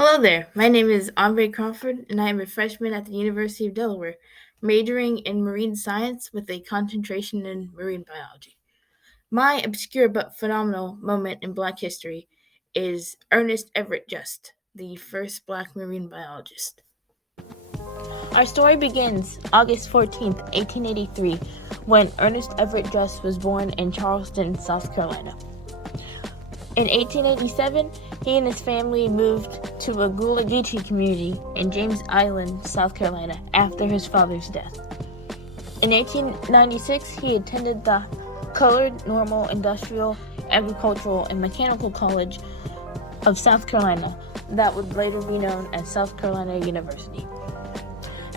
Hello there. My name is Ambre Crawford, and I am a freshman at the University of Delaware, majoring in marine science with a concentration in marine biology. My obscure but phenomenal moment in Black history is Ernest Everett Just, the first Black marine biologist. Our story begins August 14th, 1883, when Ernest Everett Just was born in Charleston, South Carolina. In 1887, he and his family moved to a Gullah Geechee community in James Island, South Carolina, after his father's death. In 1896, he attended the Colored Normal Industrial, Agricultural, and Mechanical College of South Carolina, that would later be known as South Carolina University.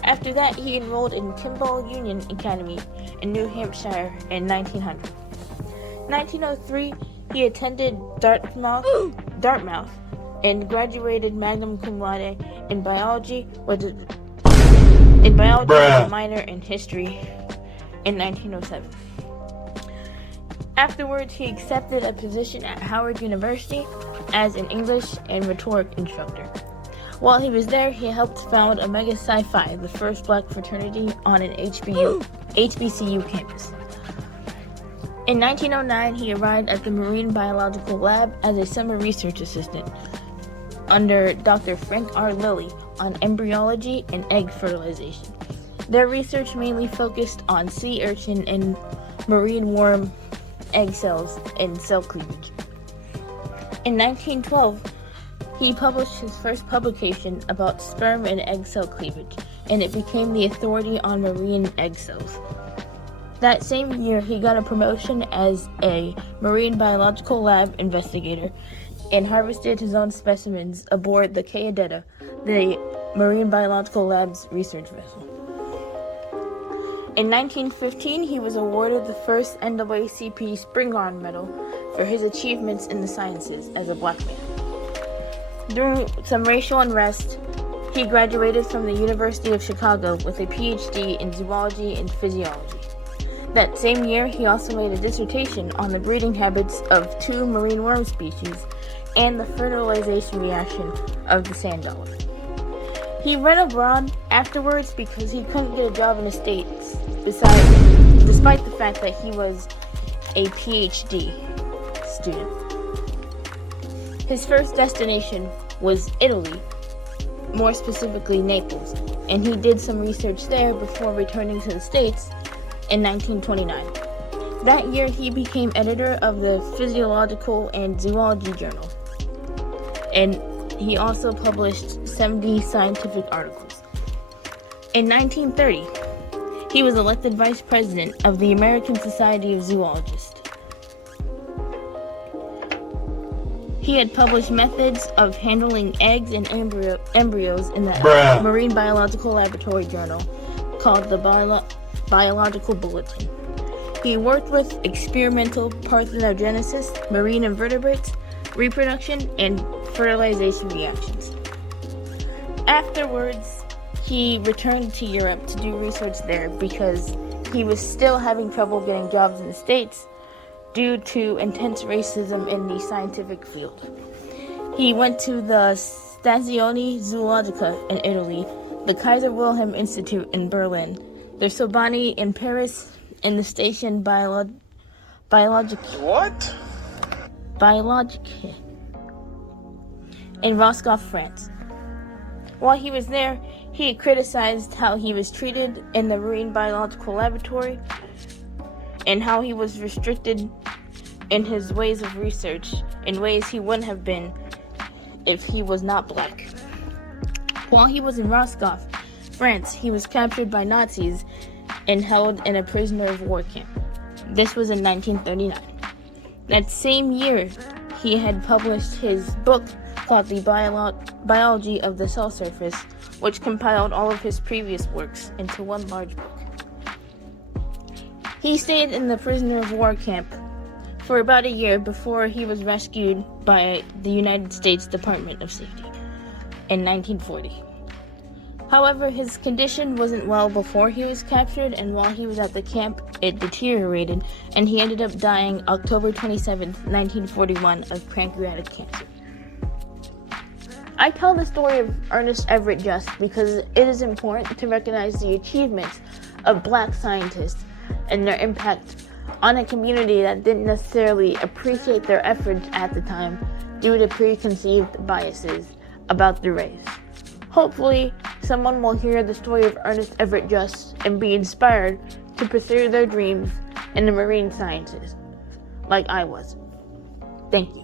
After that, he enrolled in Kimball Union Academy in New Hampshire in 1900. 1903, he attended Dartmouth and graduated magna cum laude in biology with a minor in history in 1907. Afterwards, he accepted a position at Howard University as an English and rhetoric instructor. While he was there, he helped found Omega Psi Phi, the first Black fraternity on an HBCU campus. In 1909, he arrived at the Marine Biological Lab as a summer research assistant under Dr. Frank R. Lilly on embryology and egg fertilization. Their research mainly focused on sea urchin and marine worm egg cells and cell cleavage. In 1912, he published his first publication about sperm and egg cell cleavage, and it became the authority on marine egg cells. That same year, he got a promotion as a marine biological lab investigator and harvested his own specimens aboard the Cayadetta, the Marine Biological Lab's research vessel. In 1915, he was awarded the first NAACP Spingarn Medal for his achievements in the sciences as a Black man. Through some racial unrest, he graduated from the University of Chicago with a PhD in zoology and physiology. That same year, he also made a dissertation on the breeding habits of two marine worm species and the fertilization reaction of the sand dollar. He went abroad afterwards because he couldn't get a job in the States, despite the fact that he was a PhD student. His first destination was Italy, more specifically Naples, and he did some research there before returning to the States in 1929. That year, he became editor of the Physiological and Zoology Journal, and he also published 70 scientific articles. In 1930, he was elected vice president of the American Society of Zoologists. He had published methods of handling eggs and embryos in the Marine Biological Laboratory Journal called the Biological Bulletin. He worked with experimental parthenogenesis, marine invertebrates, reproduction, and fertilization reactions. Afterwards, he returned to Europe to do research there because he was still having trouble getting jobs in the States due to intense racism in the scientific field. He went to the Stazione Zoologica in Italy, the Kaiser Wilhelm Institute in Berlin, the Sorbonne in Paris, and the Station Biologique in Roscoff, France. While he was there, he criticized how he was treated in the Marine Biological Laboratory and how he was restricted in his ways of research in ways he wouldn't have been if he was not Black. While he was in Roscoff, France, he was captured by Nazis and held in a prisoner of war camp. This was in 1939. That same year, he had published his book called The Biology of the Cell Surface, which compiled all of his previous works into one large book. He stayed in the prisoner of war camp for about a year before he was rescued by the United States Department of Safety in 1940. However, his condition wasn't well before he was captured, and while he was at the camp, it deteriorated, and he ended up dying October 27, 1941, of pancreatic cancer. I tell the story of Ernest Everett just because it is important to recognize the achievements of Black scientists and their impact on a community that didn't necessarily appreciate their efforts at the time due to preconceived biases about the race. Hopefully, someone will hear the story of Ernest Everett just and be inspired to pursue their dreams in the marine sciences, like I was. Thank you.